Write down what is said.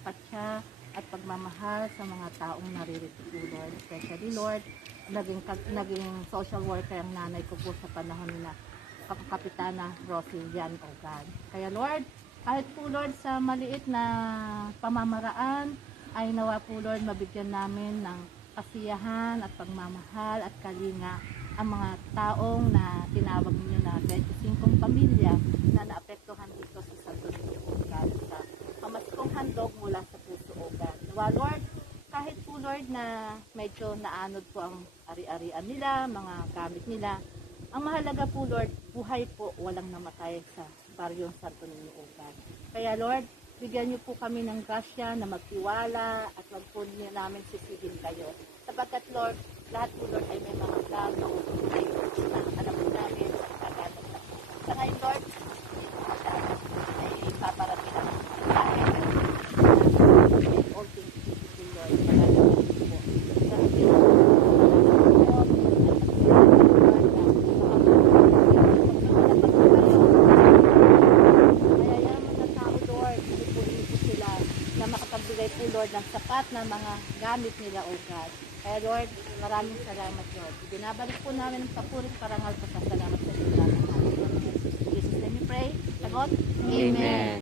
simpatsya at pagmamahal sa mga taong naririto po, Lord. Especially, Lord, naging social worker ang nanay ko po sa panahon na Kapitana Rosilian, O God. Kaya, Lord, kahit po, Lord, sa maliit na pamamaraan, ay nawa po, Lord, mabigyan namin ng kasiyahan at pagmamahal at kalinga ang mga taong na tinawag ninyo na 25 pamilya na naapektuhan dito sa Santo Niño, O God, sa pamaskong handog mula sa puso, O God. Nawa, Lord, kahit po, Lord, na medyo naanod po ang ari-arian nila, mga gamit nila, ang mahalaga po, Lord, buhay po, walang namatay sa baryong Santo Niño, O God. Kaya, Lord, bigyan niyo po kami ng grasya na magtiwala at wag po niyo namin sisihin kayo. Sapagkat, Lord, lahat po, Lord, ay may mga plano ay na alam po namin at kaganap na. Sa ngayon, Lord, ay paparating ang all things beautiful, Lord. Pagkakataon po. Na makapagbigay po, Lord, ng sapat na mga gamit nila, O God. Kaya, Lord, maraming salamat, Lord. Binabalik po namin ang papurit parangal po sa salamat sa iyo. In Jesus' name we pray. Sagot? Amen.